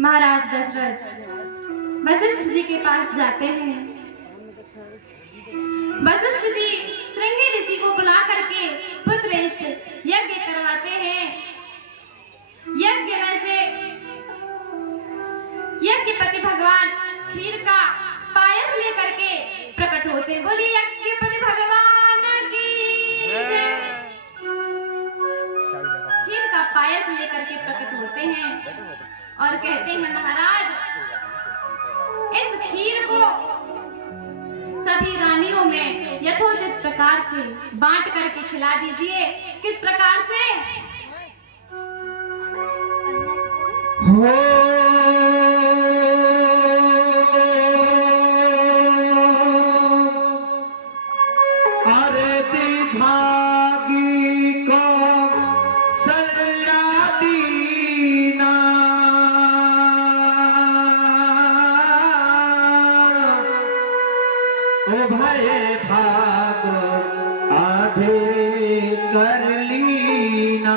महाराज दशरथ वशिष्ठ जी के पास जाते हैं। वशिष्ठ जी श्रृंगी ऋषि को बुला करके पुत्रेष्ट यज्ञ करवाते हैं। यज्ञ में से यज्ञपति भगवान खीर का पायस लेकर के प्रकट होते हैं। बोलिए यज्ञपति भगवान की जय। खीर का पायस लेकर के प्रकट होते हैं और कहते हैं महाराज इस खीर को सभी रानियों में यथोचित प्रकार से बांट करके खिला दीजिए। किस प्रकार से? हो भय भाग आधे कर लीना।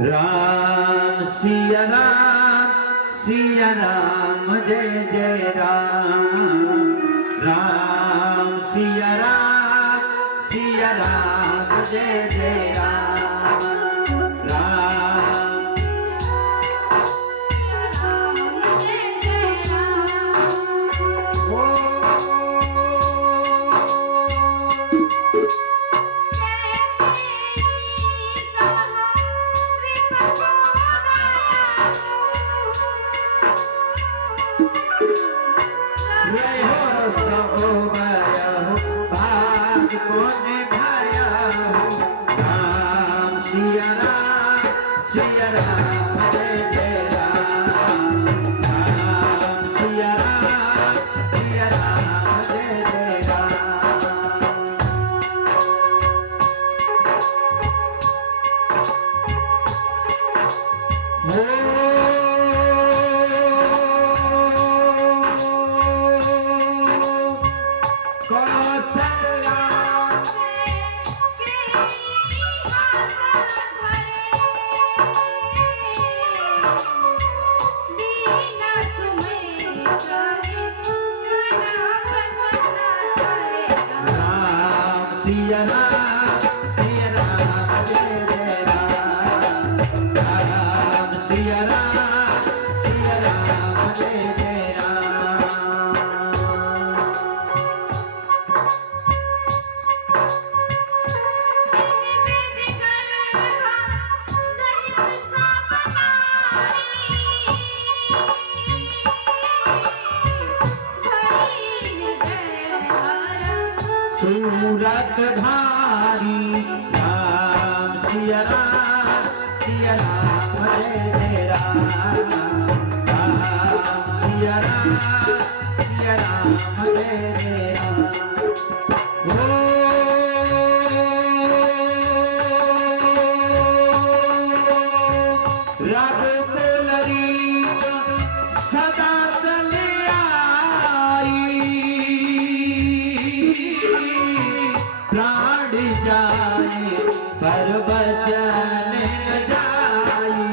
राम सिया राम जय जय राम। राम सिया राम जय जय राम। सूरत धारी राम सिया राम जय जय राम। राम सिया राम जय जय राम। रघुकुल रीत सदा चले आई। प्राण जाए पर वचन न जाई।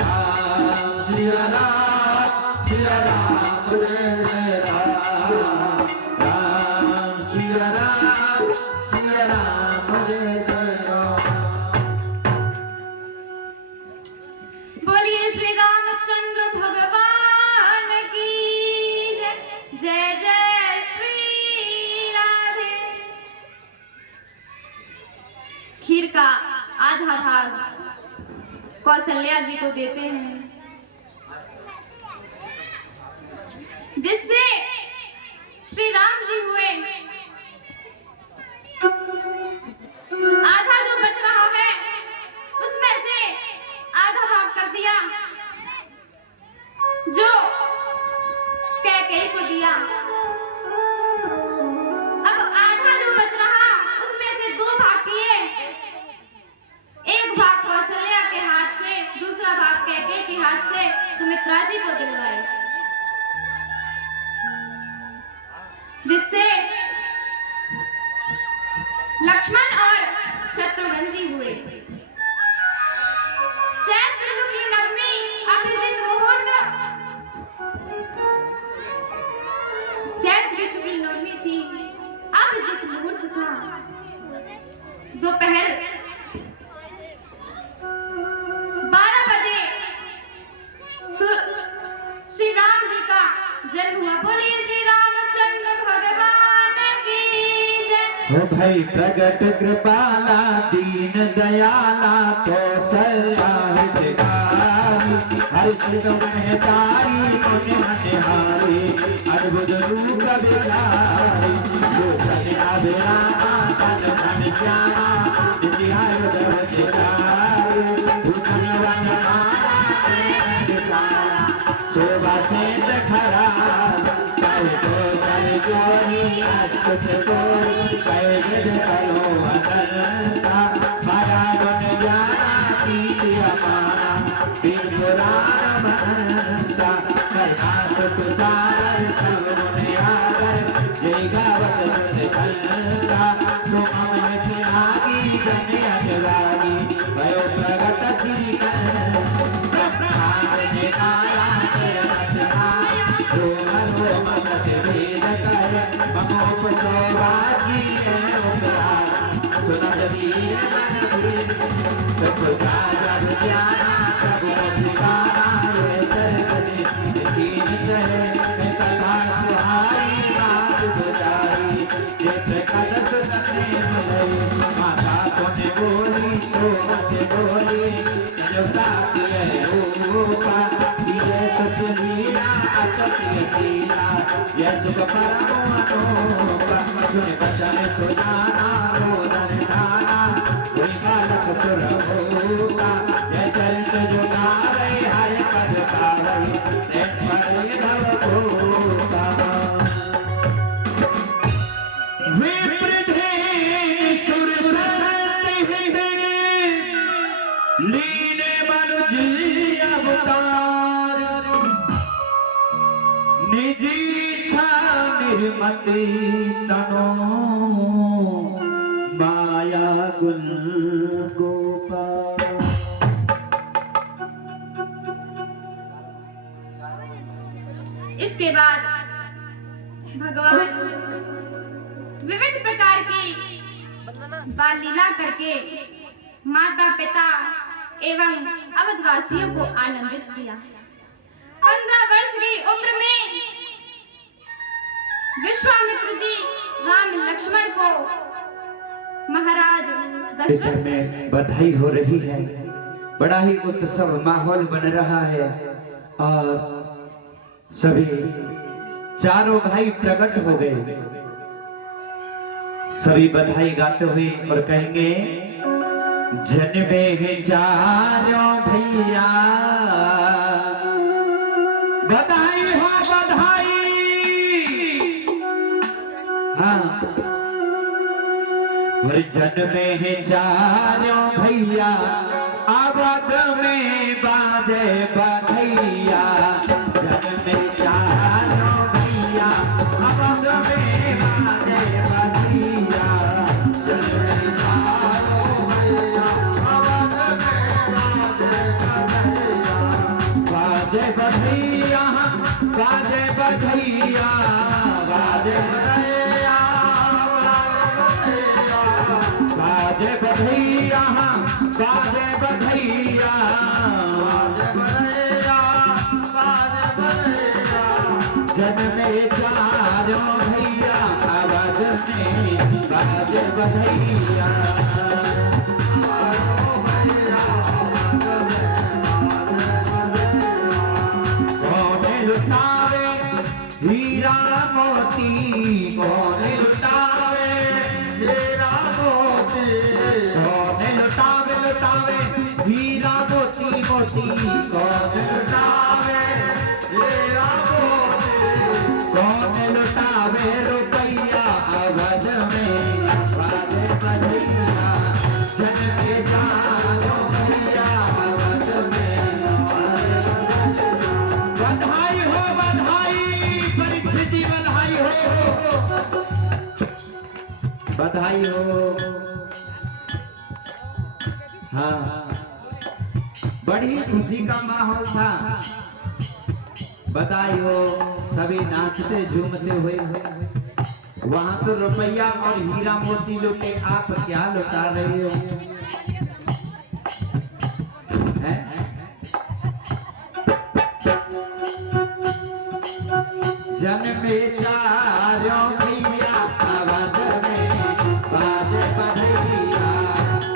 राम सिया राम जय जय राम। राम सिया राम जय जय राम। बोलिए श्री रामचंद्र भगवान की जय। जय जय श्री राधे। खीर का आधा भाग कौशल्या जी को देते हैं, जिससे श्री राम जी हुए। आधा जो बच रहा है उसमें से आधा भाग कर दिया जो कैकेयी को दिया। अब आधा जो बच रहा उसमें से दो भाग किए। एक भाग कौशल्या के हाथ से, दूसरा भाग कैकेयी के हाथ से सुमित्रा जी को दिलवाए, जिससे लक्ष्मण और शत्रुघ्न जी हुए। चैत्र शुक्ल नवमी अभिजित मुहूर्त दोपहर 12 बजे श्री राम जी का जन्म हुआ। बोलिए श्री रामचंद्र भगवान की जय। हो भाई प्रगट कृपाला दीन दयाला कौशल्या हितकारी हर्षित महतारी मुनि मनहारी अद्भुत रूप विचारी जो कन्या विरामा तन धन श्यामा नित्यायुध वचकारी भूषण वनमाला शोभा सेंद्र खरा जोरी अस्तुत कोरी कैद करो अनंता माया गुण ज्ञाना कीर्ति अमाना पीर पुराण महंता करुणा सुख सागर सब गुण आगर जय गावत सुन खंता सुमन चिरागी जन अजवागी भयो प्रगट श्री सुख परमोका सुन बचन सुजाना रोदन ठाना कोई बालक सुर होका ये चरित जो गावे हर पद पावे एक पर भव होका विप्रधेन सुर सनति लीने मनुजी अवतार निजी निर्मति तनो माया गुल गोपाल। इसके बाद भगवान विविध प्रकार की बाल लीला करके माता पिता एवं अवधवासियों को आनंदित किया। 15 वर्ष की उम्र में विश्वामित्र जी राम लक्ष्मण को महाराज दशरथ में बधाई हो रही है। बड़ा ही उत्सव माहौल बन रहा है और सभी चारों भाई प्रकट हो गए। सभी बधाई गाते हुए और कहेंगे जन्मे हैं चारों भैया बधाई हो बधाई। हाँ जन्मे हैं चारों भैया आबाद में बाजे बधैया। जन्मे चारों भैया आबाद में बाजे बधैया। जन्मे चारों भैया आबाद में बाजे बधैया। बाजे बधैया बाजे बधैया बाजे बधैया बाजे बधैया बाजे बधैया बाजे बधैया। जन्मे चारों भैया आवाज में बाजे बधैया। कौन लुटावे हीरा मोती कौन लुटावे हीरा मोती कौन लुटावे लुटावे हीरा मोती मोती कौन लुटावे हीरा मोती कौन लुटावे रुपैया अवध में बाजे बधैया। जन्मे चारों भैया अवध में बधाई हो बधाई। परीक्षित जी बधाई हो बधाई हो। हाँ बड़ी खुशी का माहौल था। बधाई हो। सभी नाचते झूमते हुए वहां तो रुपया और हीरा मोती लुटे, आप क्या लुटा रहे हो? हैं? जन्मे चारों भैया अवध में बाज बधैया,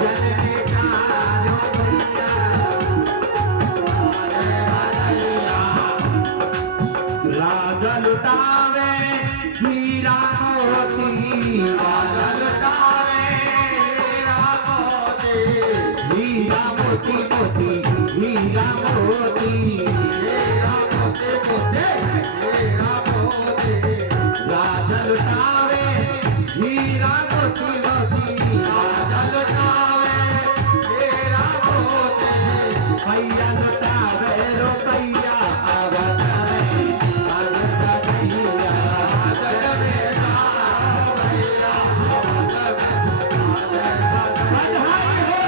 जन्मे चारों भैया राज लुटावे हीरा मोती, राज लुटावे हीरा मोती, मोती हीरा मोती, हीरा मोती मोती हीरा मोती, राज लुटावे हीरा मोती मोती, राज लुटावे हीरा मोती, भैया लुटावे रुपया अवध में बाज बधैया, जन्मे चारों भैया अवध में बधाई हो।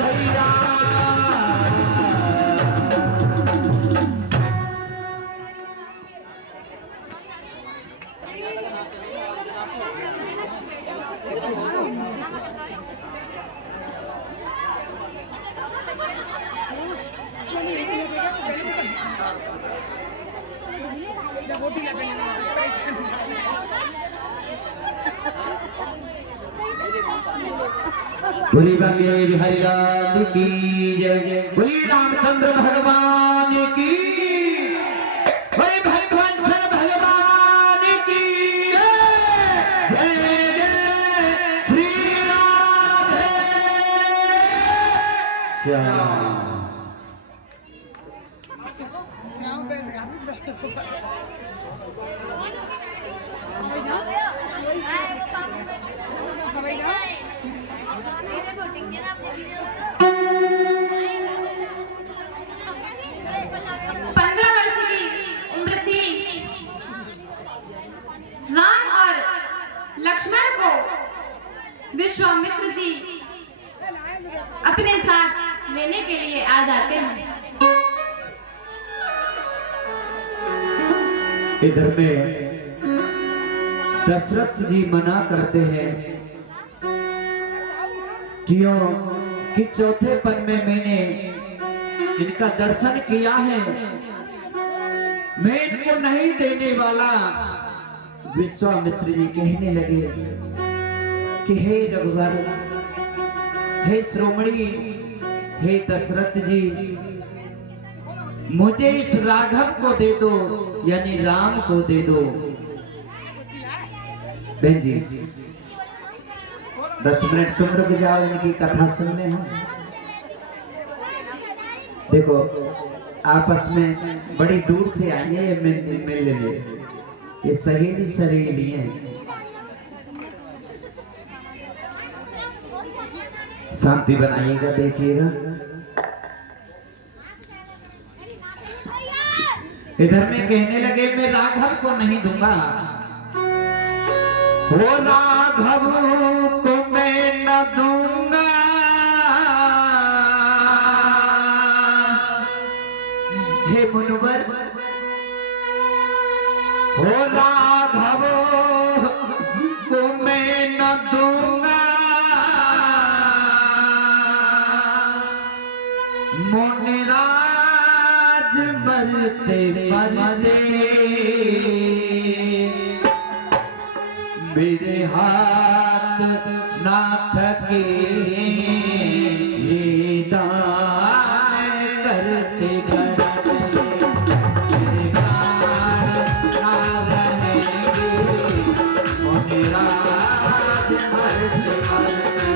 भैया बोली बांके बिहारी लाल की जय। बोली रामचंद्र भगवान की, बोली भगवान भगवान की जय। जय जय श्री राधे श्याम। लक्ष्मण को विश्वामित्र जी अपने साथ लेने के लिए आ जाते हैं। इधर में दशरथ जी मना करते हैं, क्यों कि चौथे पन में मैंने इनका दर्शन किया है, मैं इनको नहीं देने वाला। विश्वामित्र जी कहने लगे कि हे रघुवर, हे श्रोमणी, हे दशरथ जी, मुझे इस राघव को दे दो, यानी राम को दे दो। बहन जी 10 मिनट तुम रुक जाओ, इनकी कथा सुनने हम। देखो आपस में बड़ी दूर से आई है ये मिलने में, ये सहेली हैं। शांति बनाइएगा, देखिएगा। इधर में कहने लगे मैं राघव को नहीं दूंगा, वो राघव को मैं न दूंगा, हे मुनवर, वो राघव को मैं न दूंगा, मुनिराज मरते मरते मेरे हाथ ना थके, ये दाएं करते करते मेरे प्राण ना रहेंगे, मुनिराज मरते मरते।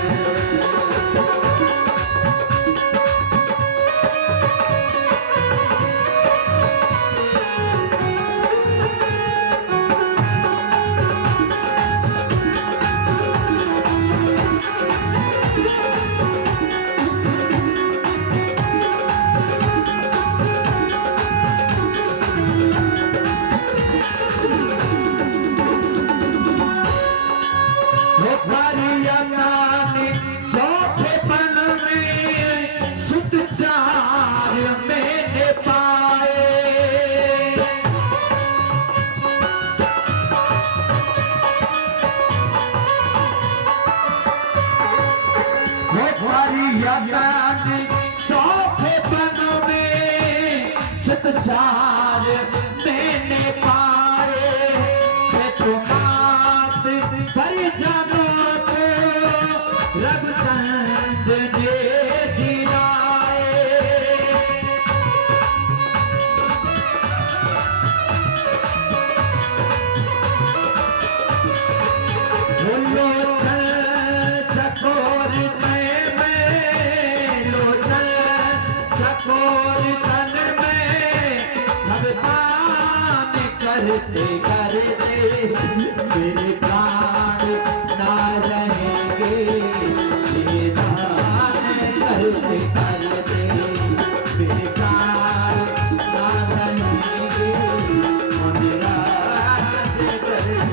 चौथे पन में सतचार मैंने पाए, मैं तो मात पर जानो को रघुचंद ने दिलाए। लोचन चकोर चकोर तन में भगवान करते करते मेरे प्राण ना रहेंगे, ये दान करते करते मेरे प्राण ना रहेंगे, मुनिराज करते।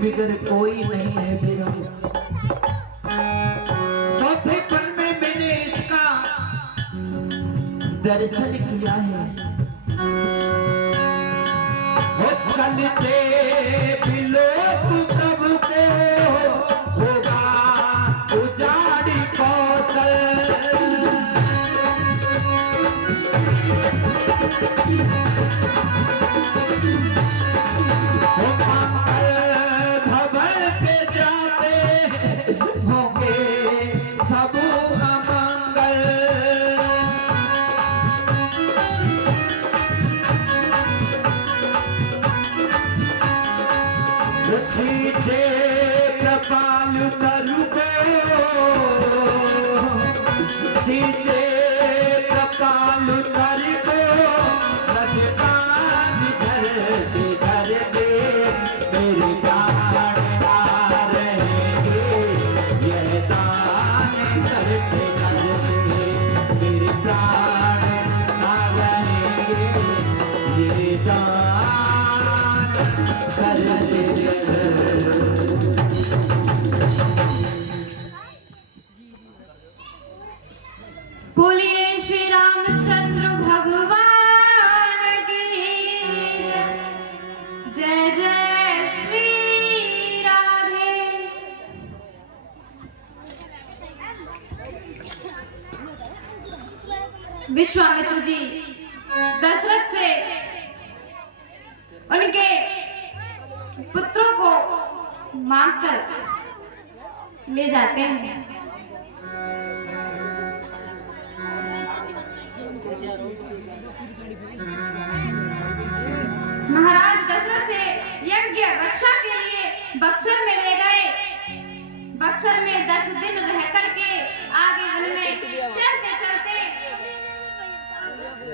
बिगर कोई नहीं है मेरा। चौथे पल में मैंने इसका दर्शन किया है। वो चलते बिलो तब को होगा उजाड़ी कौशल। सीधे कृपाल तरु को, सीधे कृपाल तरु को रजपाल घर दे मेरे प्राण आ रहेंगे। यह दान करते मेरे प्राण आ रहेंगे। ये दान करते बोलिए श्री रामचंद्र भगवान की जय। जय जय श्री राधे। विश्वामित्र जी दशरथ से उनके पुत्रों को मांगकर ले जाते हैं। महाराज दशरथ से यज्ञ रक्षा के लिए बक्सर में ले गए। बक्सर में 10 दिन रह करके आगे वन में चलते चलते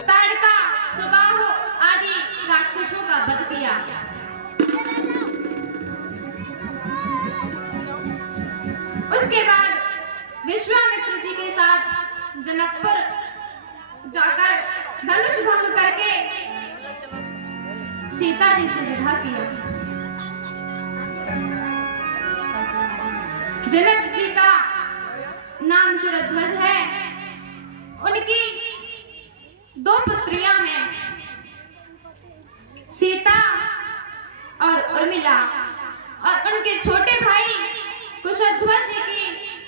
ताड़का सुबाहु आदि राक्षसों का वध किया। उसके बाद विश्वामित्र जी के साथ जनकपुर जाकर धनुष भंग करके सीता जी से विवाह किया। जनक जी का नाम शिरध्वज है। उनकी 2 पुत्रियां हैं, सीता और उर्मिला। और उनके छोटे भाई कुशध्वज जी की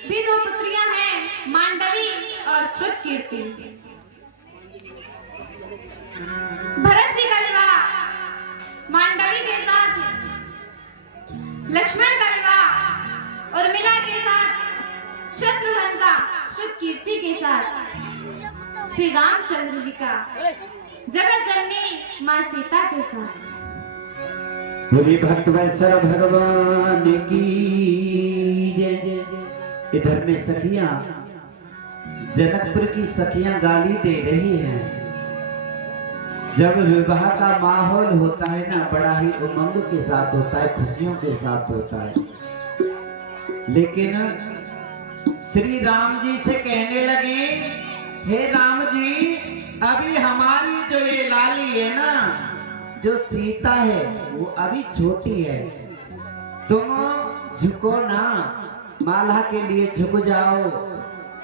भी 2 पुत्रियां हैं, मांडवी और श्रुतकीर्ति। भरत जी का विवाह मांडवी के साथ, लक्ष्मण का विवाह उर्मिला के साथ, शत्रुघ्न का श्रुतकीर्ति के साथ, श्री रामचंद्र जी का जगत जननी मां सीता के साथ। बोली भक्त वैश्वर भगवान की जय। इधर में सखियां, जनकपुर की सखियां गाली दे रही हैं। जब विवाह का माहौल होता है ना, बड़ा ही उमंग के साथ होता है, खुशियों के साथ होता है। लेकिन श्री राम जी से कहने लगे, हे राम जी, अभी हमारी जो ये लाली है ना, जो सीता है, वो अभी छोटी है। तुम झुको ना, माला के लिए झुक जाओ।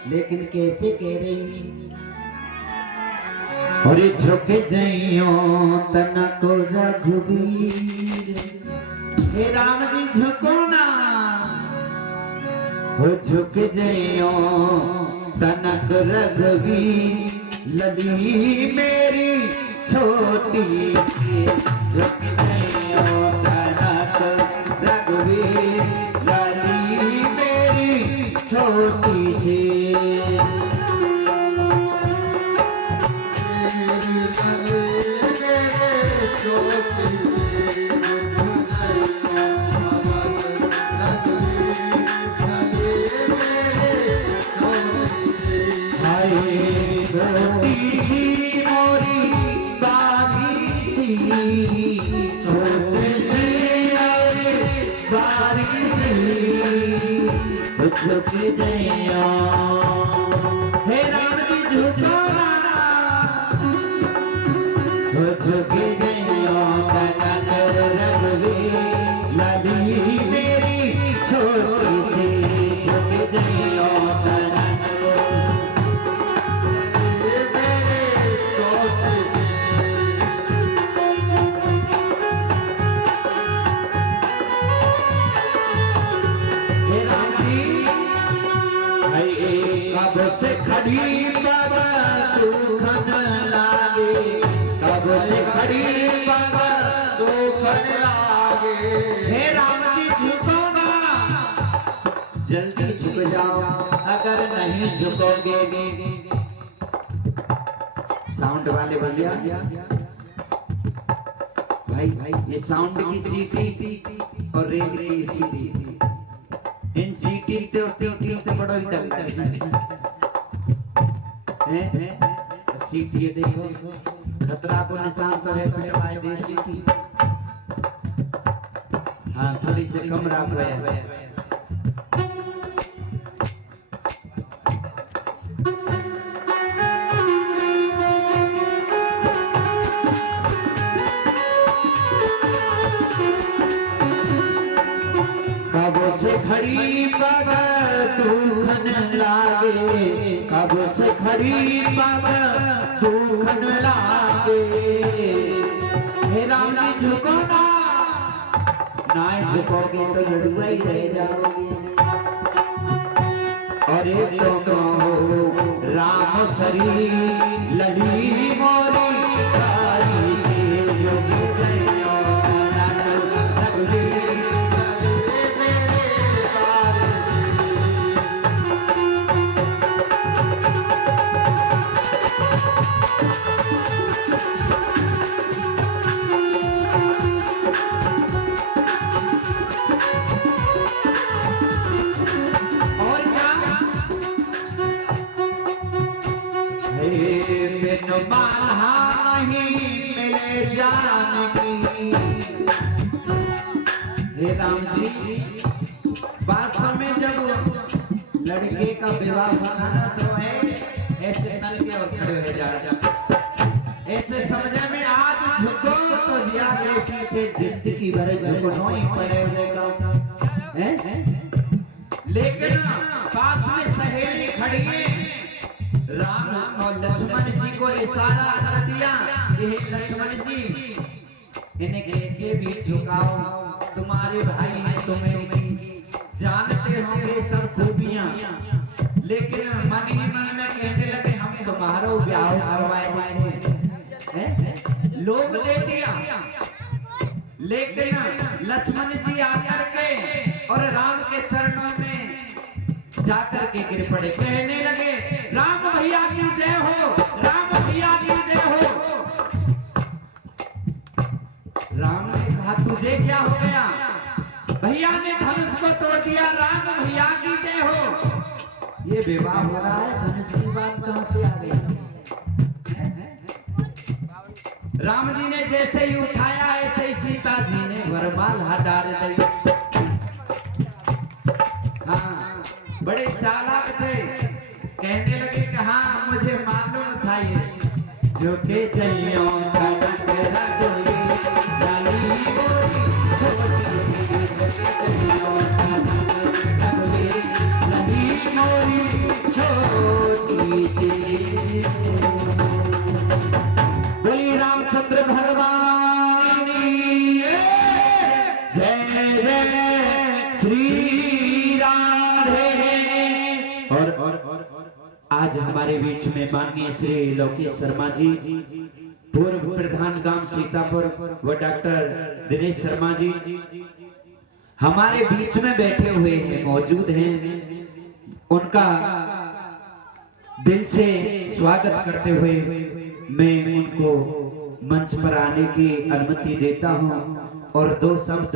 लेकिन कैसे कह रही, और झुक जइयो तनको रघुवीर। हे राम जी झुको ना, हो झुक जइयो तनक रघुवीर। लली मेरी छोटी सी, झुक जइयो तनक रघुवीर। लली मेरी छोटी सी, झुक जइयो। हे राम जी झुको ना, झुक जइयो तनक रघुवीर। लली खड़ी पग दुखन लागे, कब से खड़ी पग दुखन लागे। हे राम जी झुको ना, जल्दी झुक जाओ, अगर नहीं झुकोगे। साउंड वाले भैया, भाई ये साउंड की सीटी और रेल की सीटी, इन सीटी तो बड़ा ही डर है। सीटी ये देखो, खतरा को निशान सब है, पिटवाए दे सीटी। हाँ थोड़ी से कम राख है। कब से खड़ी पग दुखन लागे, कब से खड़ी पग दुखन लागे। हे राम जी झुको ना, ना झुकोगे तो लड़ुआ ही रह जाओगे। अरे तो कहो राम सरी लड़ी मोरी सारी से योगी जयो लगली। हे राम जी, वास्तव में जब लड़के का विवाह होना ना तो ऐसे तन के खड़े हो जा, ऐसे समझे में आज झुको तो जाके पीछे जिंदगी भर झुकना ही पड़ेगा। लेकिन पास में सहेली खड़ी है, राम और लक्ष्मण जी को इशारा कर दिया कि हे लक्ष्मण जी, इन्हें कैसे भी झुकाओ, तुम्हारे भाई हैं, तुम्हें जानते होंगे सब खूबियां। लेकिन मन ही मन में कहने लगे हम तुम्हारा ब्याह करवाए, लोग दे दिया। लेकिन लक्ष्मण जी आकर के और राम के चरणों में जाकर के गिर पड़े, कहने लगे राम भैया की जय हो, राम भैया की जय हो। राम ने कहा तुझे क्या हो गया? भैया ने धनुष को तोड़ दिया, राम भैया की जय हो। ये विवाह हो रहा है, धनुष की बात कहां से आ गई? राम जी ने जैसे ही उठाया ऐसे ही सीता जी ने वरमाला डाल दी। हाँ बड़े चालाक थे, कहने लगे कि हाँ मुझे मालूम था ये जो के चलियों का बोली रामचंद्र भगवान जय जय श्री राधे। और आज हमारे बीच में माननीय श्री लोकेश शर्मा जी, पूर्व प्रधान गांव सीतापुर, व डॉक्टर दिनेश शर्मा जी हमारे बीच में बैठे हुए हैं, मौजूद हैं। उनका दिल से स्वागत करते हुए मैं उनको मंच पर आने की अनुमति देता हूं और दो शब्द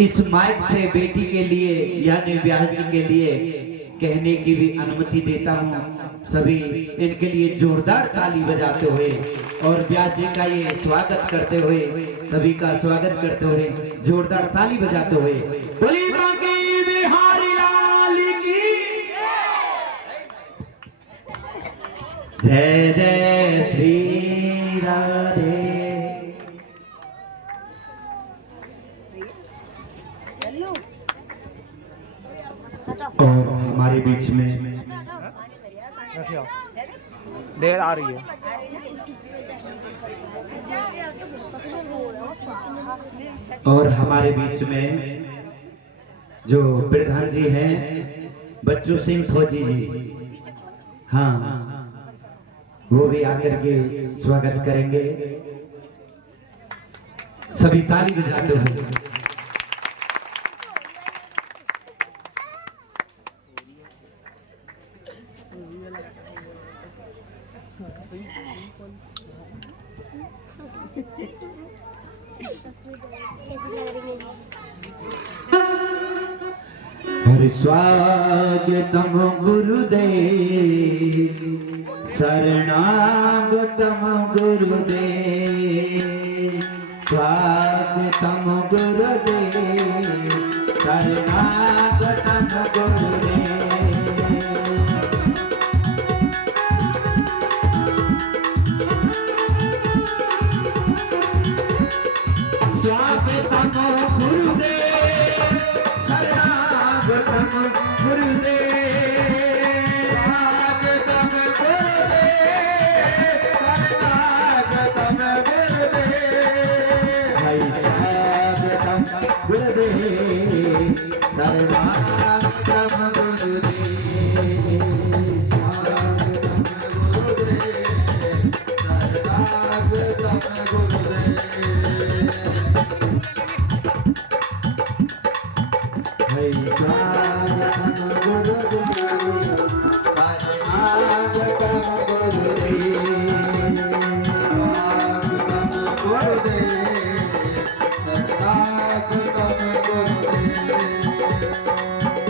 इस माइक से बेटी के लिए यानी ब्याह जी के लिए कहने की भी अनुमति देता हूं। सभी इनके लिए जोरदार ताली बजाते हुए और ब्याह जी का ये स्वागत करते हुए, सभी का स्वागत करते हुए जोरदार ताली बजाते हुए बोली बांके बिहारी लाल की जय जय श्री राधे। और हमारे बीच में देर आ रही है। और हमारे बीच में जो प्रधान जी हैं बच्चू सिंह फौजी जी, हाँ वो भी आकर के स्वागत करेंगे। सभी ताली बजाते हुए। हरि स्वागतम गुरुदेव, शरणागतम गुरुदेव, स्वागतम गुरुदेव, शरणागतम गुरुदेव। स्वागतम गुरुदेव, शरणागतम गुरुदेव, स्वागतम गुरुदेव, शरणागतम गुरुदेव। हरि स्वागतम गुरुदेव, शरणागतम गुरुदेव, स्वागतम गुरुदेव, शरणागतम गुरुदेव। हरि स्वागतम गुरुदेव, शरणागतम गुरुदेव, स्वागतम गुरुदेव, शरणागतम गुरुदेव।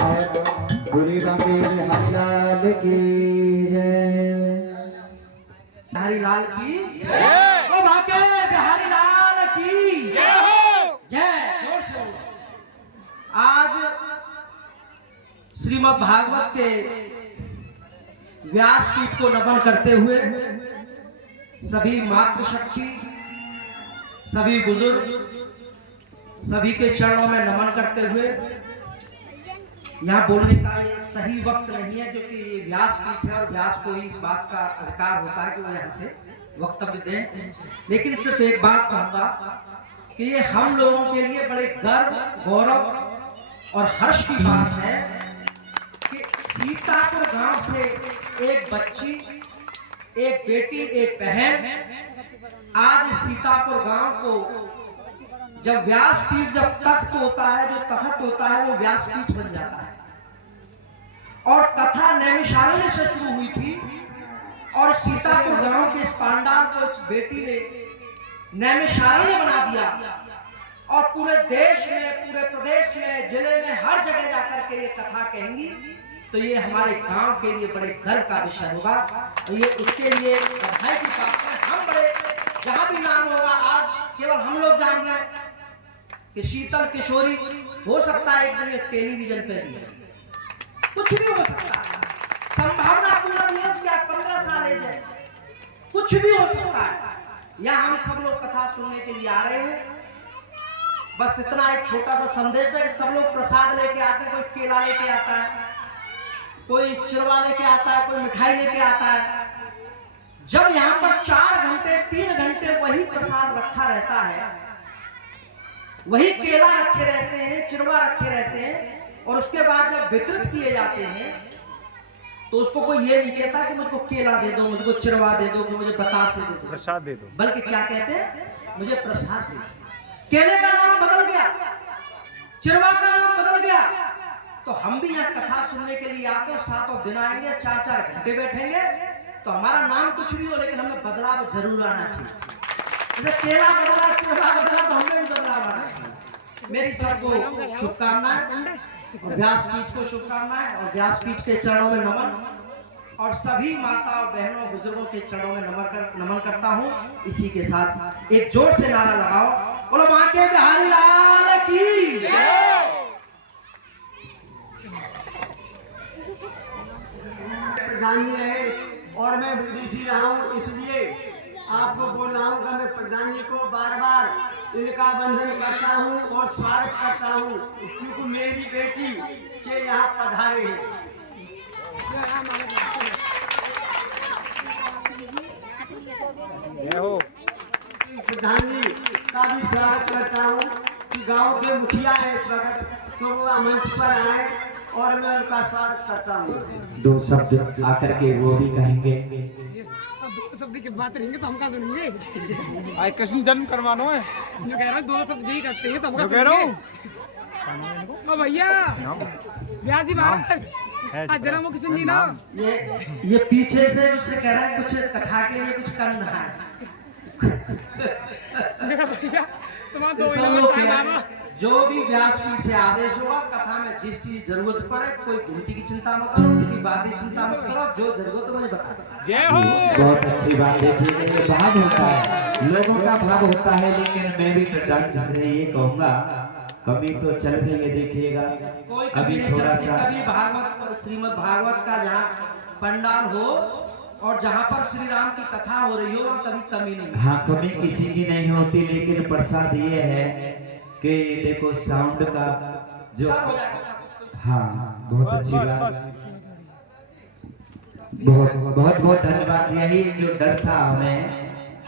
और गुरु गंभीर हरिलाल की जय। हरिलाल की जय। ओ भागे बिहारी लाल की जय हो। जय जोर से। आज श्रीमद् भागवत के व्यासपीठ को नमन करते हुए सभी मातृशक्ति, सभी बुजुर्ग, सभी के चरणों में नमन करते हुए यहाँ बोलने का ये सही वक्त नहीं है, क्योंकि ये व्यासपीठ है और व्यास को ही इस बात का अधिकार होता है कि वो यहाँ से वक्तव्य दें। लेकिन सिर्फ एक बात कहूँगा कि ये हम लोगों के लिए बड़े गर्व, गौरव और हर्ष की बात है कि सीतापुर गांव से एक बच्ची, एक बेटी, एक बहन आज सीतापुर गांव को जब व्यासपीठ, जब तख्त होता है, जो तख्त होता है वो व्यासपीठ बन जाता है। और कथा नैमिषारण्य से शुरू हुई थी और सीतापुर गांव के इस पांडाल को इस बेटी ने नैमिषारण्य बना दिया और पूरे देश में, पूरे प्रदेश में, जिले में, हर जगह जाकर के ये कथा कहेंगी। तो ये हमारे गांव के लिए बड़े गर्व का विषय होगा। तो ये इसके लिए बधाई की बात है। हम बड़े, जहां भी नाम होगा, आज केवल हम लोग जान रहे हैं कि शीतल किशोरी हो सकता है एक दिन टेलीविजन पे भी, कुछ भी हो सकता है। संभावना पूरा नहीं है कि 15 साल ले जाए, कुछ भी हो सकता है। यहाँ हम सब लोग कथा सुनने के लिए आ रहे हैं। बस इतना एक छोटा सा संदेश है कि सब लोग प्रसाद लेके आते हैं। कोई केला लेके आता है, कोई चिरवा लेके आता है, कोई मिठाई लेके आता है। जब यहाँ पर 4 घंटे 3 घंटे वही प्रसाद रखा रहता है, वही केला रखे रहते हैं, चिरवा रखे रहते हैं, और उसके बाद जब वितरित किए जाते हैं तो उसको कोई ये नहीं कहता कि मुझको केला दे दो, मुझको चिरवा दे दो, कि मुझे बतासे दे दो, प्रसाद दे दो, बल्कि क्या कहते हैं, मुझे प्रसाद दे दो। केले का नाम बदल गया, चिरवा का नाम बदल गया। तो हम भी यहाँ कथा सुनने के लिए आते हैं, 7 दिन आएंगे, 4-4 घंटे बैठेंगे। तो हमारा नाम कुछ भी हो, लेकिन हमें बदलाव जरूर आना चाहिए। जैसे केला बदला, चिरवा बदला, तो हमें भी बदलाव आना चाहिए। मेरी सबको शुभकामनाएं, व्यासपीठ को शुभकामनाएं, और व्यासपीठ के चरणों में नमन, और सभी माता और बहनों, बुजुर्गों के चरणों में नमन करता हूँ। इसी के साथ एक जोर से नारा लगाओ, बोलो बांके बिहारी लाल की जय। प्रधान जी रहे और मैं विदेशी रहा हूँ, इसलिए आपको बोल रहा हूँ कि मैं प्रधान जी को बार बार इनका वंदन करता हूँ और स्वागत करता हूँ, क्योंकि मेरी बेटी के यहाँ पधारे हैं। प्रधान जी का भी स्वागत करता हूँ कि गांव के मुखिया है इस वक्त, तो वो मंच पर आए और मैं उनका स्वागत करता हूँ। 2 शब्द आकर के वो भी कहेंगे। दो शब्द की बात रहेंगे तो हमका सुनिए। आज कृष्ण जन्म करवाना है जो कह रहा हूँ 2 शब्द यही करते हैं तो हमका जो कह रहा सुनिए। ओ भैया व्यास जी महाराज आज जन्म किशन जी ना ये पीछे से उससे कह रहा है कुछ कथा के लिए कुछ करना है। मेरा भैया तुम्हारा 2 सब मिनट लोग टाइम क्या आवा। है, जो भी व्यासपीठ से आदेश होगा कथा में जिस चीज जरूरत पड़े, कोई गिनती की चिंता मत करो, किसी बात की चिंता मत करो, जो जरूरत है मुझे बता। जय हो। बहुत अच्छी बात देखिए, ये भाव होता है, लोगों का भाव होता है, लेकिन मैं भी कृतज्ञ से ये कहूंगा कमी तो चल रही है। देखिएगा अभी थोड़ा सा कभी भागवत श्रीमद् भागवत का जहाँ पंडाल हो और जहाँ पर श्री राम की कथा हो रही हो वहाँ कभी कमी नहीं। हाँ, कमी किसी की नहीं होती, लेकिन प्रसाद ये है कि देखो साउंड का जो, हाँ बहुत अच्छी बात, बहुत धन्यवाद। यही जो डर था हमें,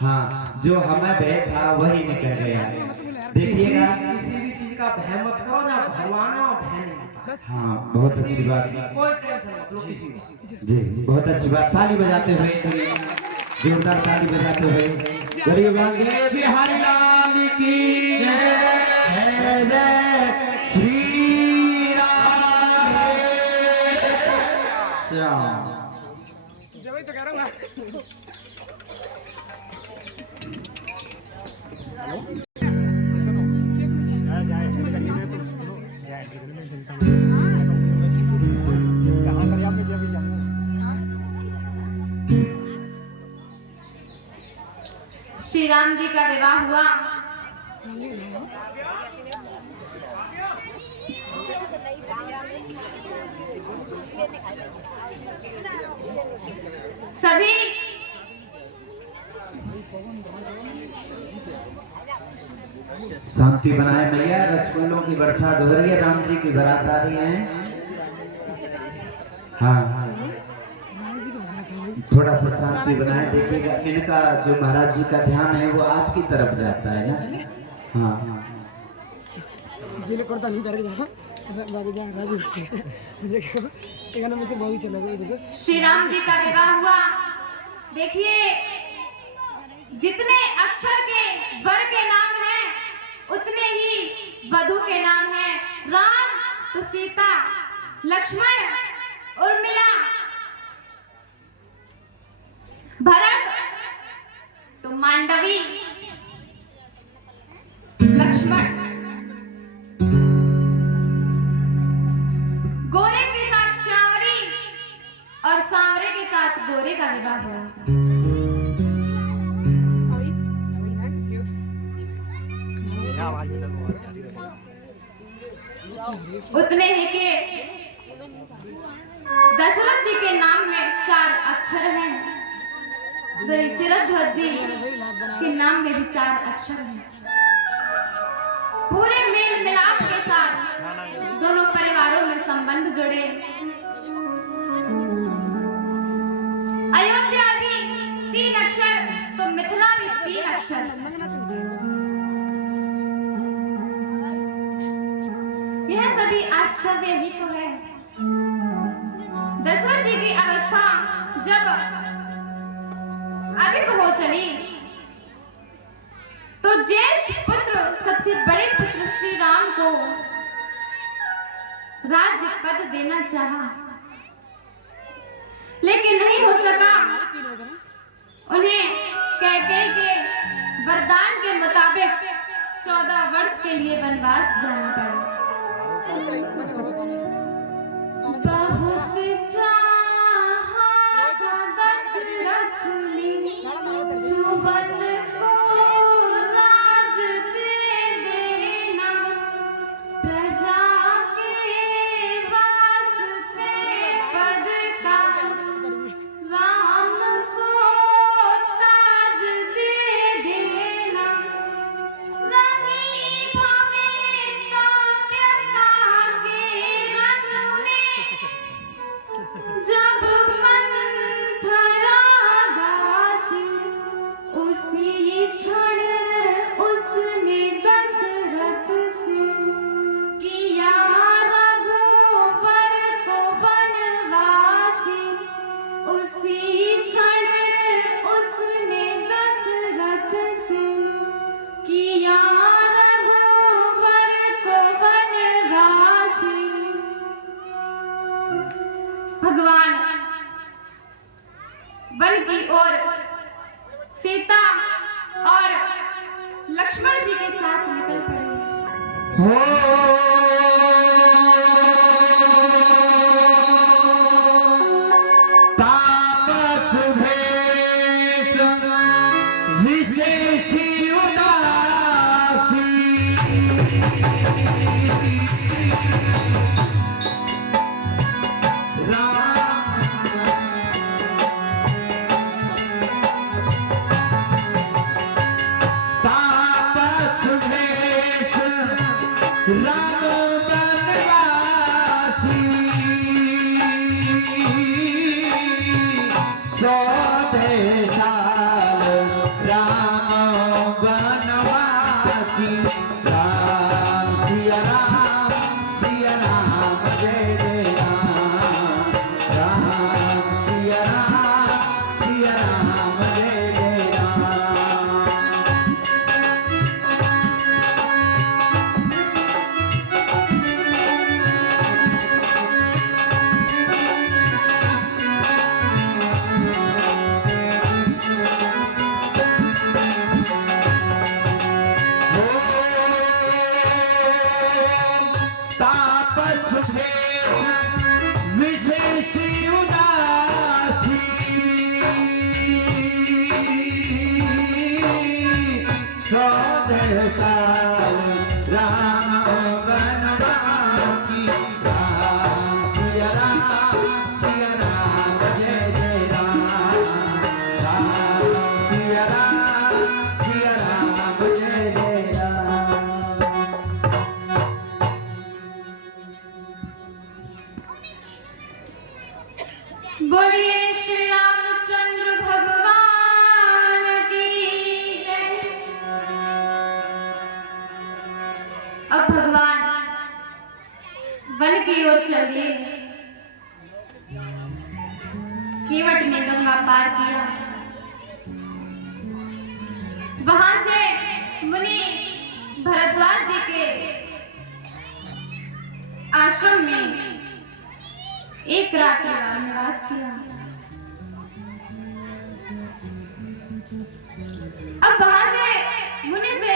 हाँ जो हमें भय था वही निकल गया। देखिएगा किसी भी चीज का भय मत करो, ना भगवान है और भय नहीं होता। हाँ बहुत अच्छी बात, कोई टेंशन मत लो किसी को। जी बहुत अच्छी बात। ताली बजाते हुए, जोरदार ताली बजाते हुए गरीब बिहारी लाल की जय, जय श्री राम। जब तो कह रहा हूँ श्री राम जी का विवाह हुआ। सभी शांति बनाए मैया, रसगुल्लों की बरसात हो रही है, राम जी की बारात आ रही है। हाँ थोड़ा सा शांति बनाए। देखिएगा इनका जो महाराज जी का ध्यान है वो आपकी तरफ जाता है ना। हाँ जिले करता नहीं करेगा बाबू जा राजू देखो एक नंबर से बहुत चला गया। देखो श्री राम जी का विवाह हुआ। देखिए जितने अक्षर के वर के नाम हैं उतने ही वधु के नाम हैं। राम तो सीता, लक्ष्मण उर्मिला, भरत तो मांडवी, लक्ष्मण गोरे के साथ श्यामरी और सांवरे के साथ गोरे का विवाह हुआ। उतने ही के दशरथ जी के नाम में 4 अक्षर हैं। दशरथ जी के नाम में भी 4 अक्षर हैं। पूरे मेल मिलाप के साथ दोनों परिवारों में संबंध जुड़े। अयोध्या भी 3 अक्षर तो मिथिला भी 3 अक्षर। यह सभी आश्चर्य ही तो है। दशरथ जी की अवस्था जब अधिक हो चली तो ज्येष्ठ पुत्र, सबसे बड़े पुत्र श्री राम को राज्य पद देना चाहा, लेकिन नहीं हो सका। उन्हें कैकेयी के वरदान के मुताबिक 14 वर्ष के लिए वनवास जाना पड़ा। बहुत चाहा था दशरथ ने सुबल को राज दे देना, प्रजा के वास्ते पद का राम को ताज दे देना। रही भवे तो प्यता के भगवान वन की ओर सीता और लक्ष्मण जी के साथ निकल पड़े। तापस भेष विशेषी उदासी तापस भेष राम बनवासी 14 साल राम बनवासी राम सिया राम जय जय राम राम सिया राम जय जय राम। तापस भेष विशेषी उदासी 14 साल राम बनवासी राम सिया राम जय जय राम राम सिया राम जय जय राम। बोलिए श्री रामचंद्र भगवान की जय। अब भगवान वन की ओर चल दिए। केवट ने गंगा पार किया। वहां से मुनि भरद्वाज जी के आश्रम में एक रात का निवास किया। अब वहां से मुनि से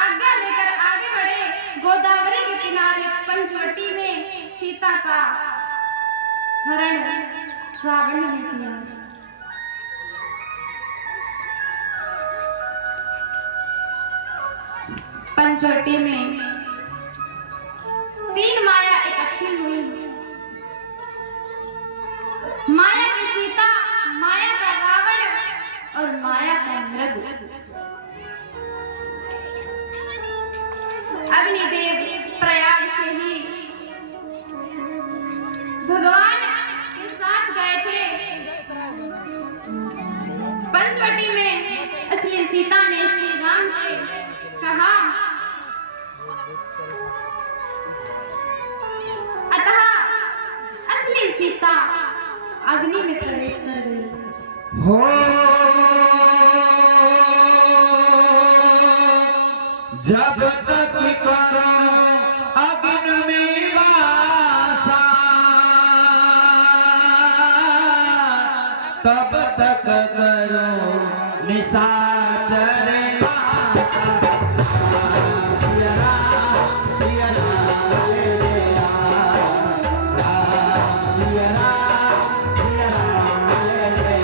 आज्ञा लेकर आगे बढ़े। गोदावरी के किनारे पंचवटी में सीता का हरण रावण ने किया। पंचवटी में 3 माया इकट्ठी हुई। माया की सीता, माया का रावण और माया का मृग। अग्निदेव प्रयाग से ही भगवान के साथ गए थे। पंचवटी में असली सीता ने श्री राम से कहा, अतः असली सीता अग्नि में प्रवेश कर गई। हो जब तक करो अग्नि में वासा तब तक करो निशाचर वासा। सिया राम जय जय राम सिया राम जय जय राम सिया राम जय जय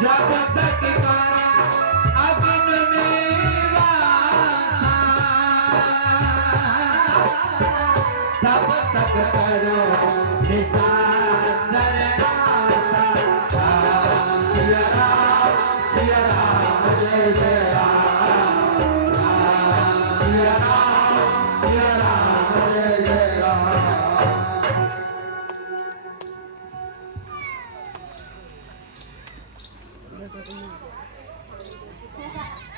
जब तक अग्नि में वासा तब तक करो निशाचर वासा। सिया राम जय जय राम सिया राम जय जय राम।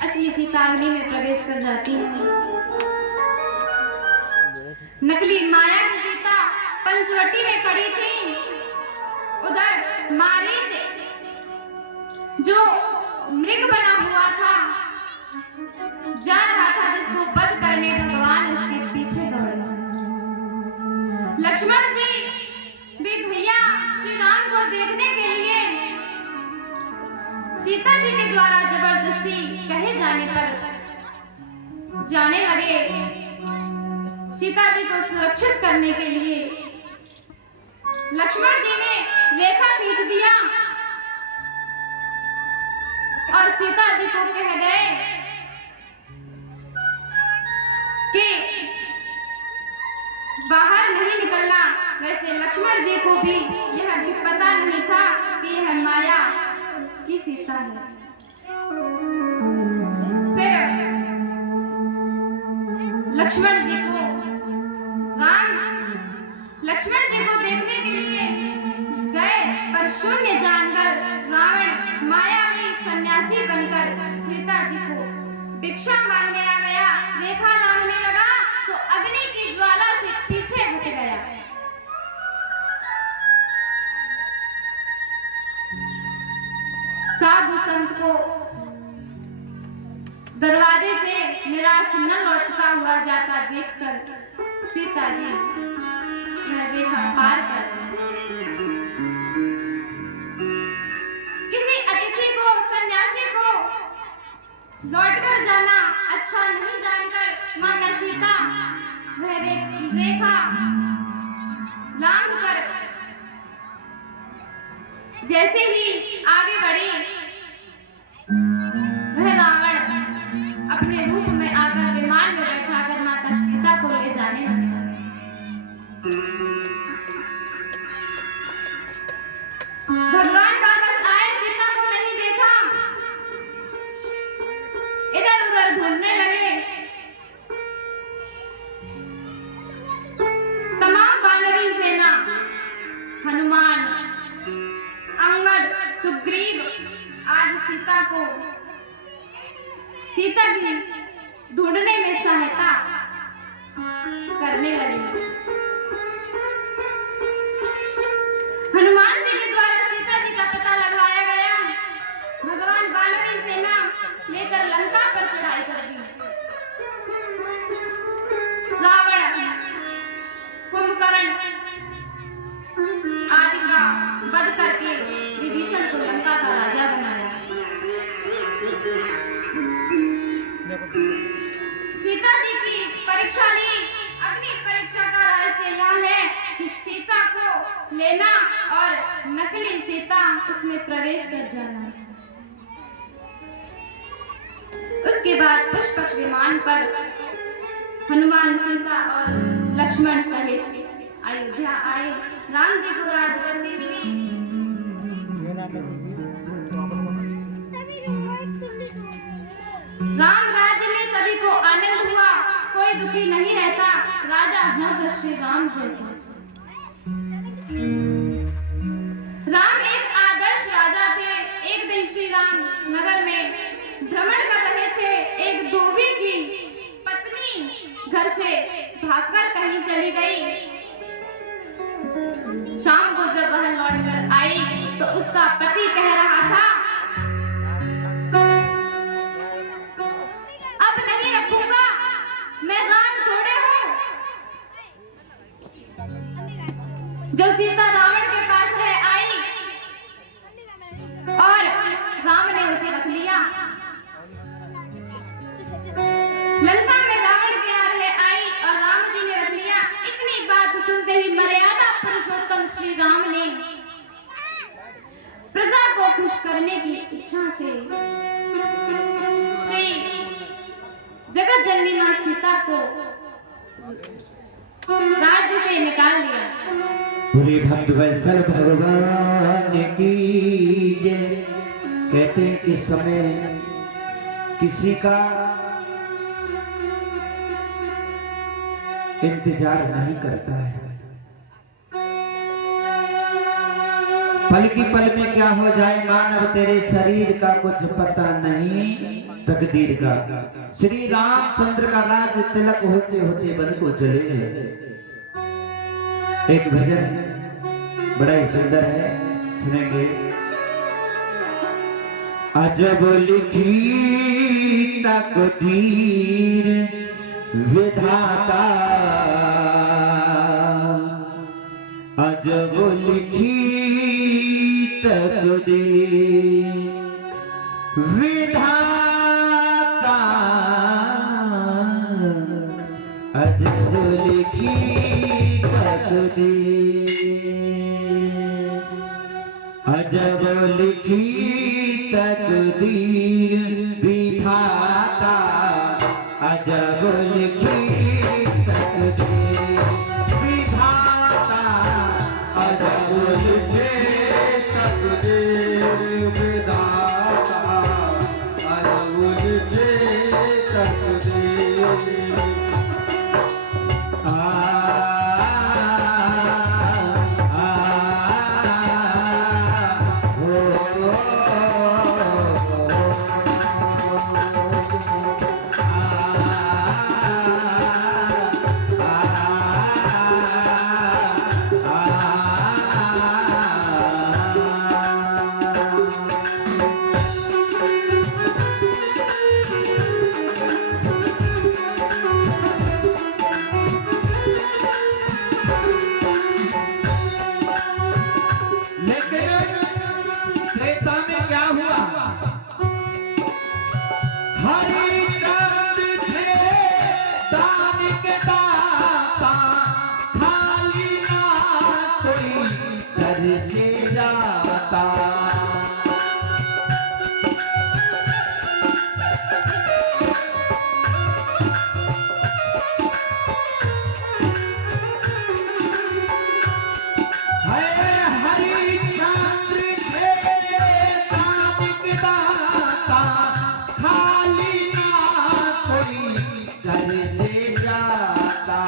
असली सीता अग्नि में प्रवेश कर जाती है। नकली माया की सीता पंचवटी में खड़ी थी। उधर मारीच जो मृग बना हुआ था, जा रहा था जिसको वध करने भगवान उसके पीछे दौड़े। लक्ष्मण जी भी भैया श्री राम को देखने के लिए सीता जी के द्वारा जबरदस्ती कहे जाने पर जाने लगे। सीता जी को सुरक्षित करने के लिए लक्ष्मण जी ने रेखा खींच दिया और सीता जी को कह गए कि बाहर नहीं निकलना। वैसे लक्ष्मण जी को भी यह भी पता नहीं था कि यह माया की सीता है। फिर लक्ष्मण जी को देखने के लिए गए, पर शून्य जानकर रावण मायावी सन्यासी बनकर सीता जी को भिक्षा मांगने आ गया। रेखा लांघने लगा तो अग्नि की ज्वाला से पीछे हट गया। साधु संत को दरवाजे से निराश न लौटता हुआ जाता देखकर सीता जी वह रेखा पार कर गई। किसी अतिथि को, सन्यासी को लौटकर जाना अच्छा नहीं जानकर माता सीता वह रेखा लांघ कर जैसे ही आगे बढ़ी, वह रावण अपने रूप में आकर विमान में बैठाकर माता सीता को ले जाने लगा। भगवान वापस आए, सीता को नहीं देखा, इधर उधर घूमने लगे। तमाम वानरी सेना, हनुमान, अंगद, सुग्रीव आज सीता की ढूंढने में सहायता करने लगे। हनुमान जी के द्वारा सीता जी का पता लगवाया गया। भगवान वानरी सेना लेकर लंका पर चढ़ाई कर दी। रावण, कुंभकर्ण आदि का वध करके विभीषण को लंका का राजा बनाया। सीता जी की परीक्षा ली। अग्नि परीक्षा का रहस्य यह है कि सीता को लेना और नकली सीता उसमें प्रवेश कर जाना। उसके बाद पुष्पक विमान पर हनुमान, सीता और लक्ष्मण सहित अयोध्या आए। राम जी को राजगद्दी मिली। राम राज्य में सभी को आनंद हुआ, कोई दुखी नहीं रहता। राजा हो तो श्री राम जैसे। राम एक आदर्श राजा थे। एक दिन श्री राम नगर में भ्रमण कर रहे थे। एक धोबी की पत्नी घर से भागकर कहीं चली गई। शाम को जब वह लौटकर आई तो उसका पति कह रहा था, अब नहीं रखूंगा, मैं राम थोड़े हूं। जो सीता रावण के पास है आई और राम ने उसे रख लिया। लंका में रावण के आ रहे आई और राम जी ने रख लिया। इतनी बात सुनते ही मर्यादा पुरुषोत्तम श्री राम ने प्रजा को खुश करने की इच्छा से श्री जगत जननी मां सीता को राज्य से निकाल दिया। पूरे भक्त वत्सल भगवान की जय। कहते हैं कि समय किसी का इंतजार नहीं करता है। पल की पल में क्या हो जाए मानव तेरे शरीर का कुछ पता नहीं तकदीर का। श्री रामचंद्र का राज तिलक होते होते वन को चले गए। एक भजन बड़ा ही सुंदर है, सुनेंगे। अजब लिखी तकदीर विधाता, अजब लिखी तकदीर विधाता, अजब लिखी तकदीर, अजब लिखी तकदीर विधाता, अजब लिखी तकदीर विधाता, अजब लिखी तकदीर विधाता, अजब लिखी तकदीर। से जाता हरिश्चंद्र के दान के दाता, खाली ना कोई घर से जाता।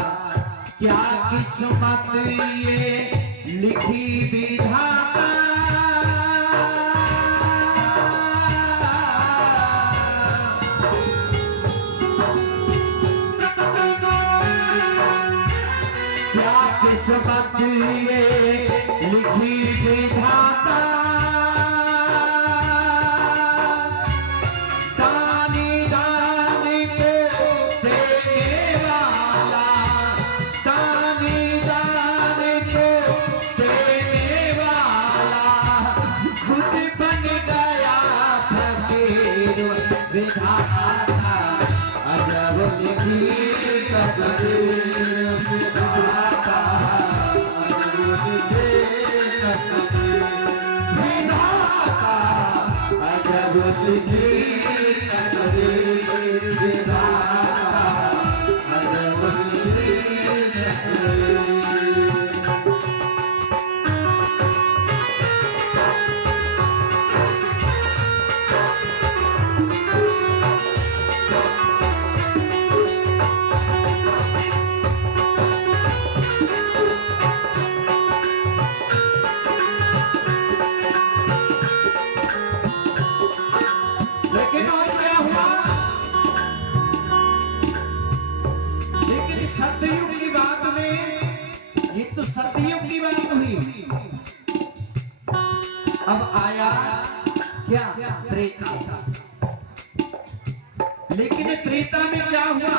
क्या किस्मत ये लिखी विधाता, क्या किस्मत ये लिखी विधाता। दानी दानी को देने वाला, दानी दानी को देने वाला, खुद बन गया फकीर विधाता। अजब लिखी तकदीर विधाता, अजब लिखी तकदीर विधाता, अजब लिखी तकदीर विधाता, अजब लिखी तकदीर। लेकिन और क्या हुआ? लेकिन सतयुग की बात में, ये तो सतयुग की बात हुई। अब आया क्या? त्रेता। लेकिन त्रेता में क्या हुआ?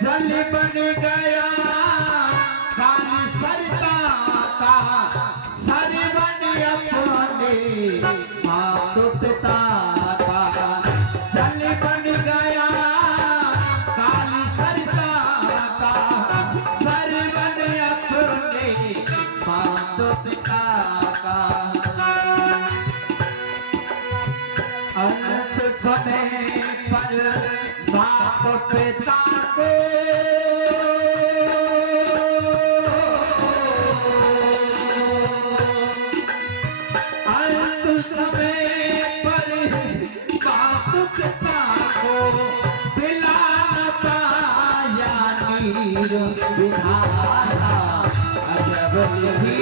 जल बन गया काली सरताता, सर बन अपने मातो पिता का। जल बन गया काली सरताता, सर बन अपने मातो पिता का। अनंत समय पर मातो पिता को समय पर बाप पिता को पिला न पाया नीर विधाता। अजब लिखी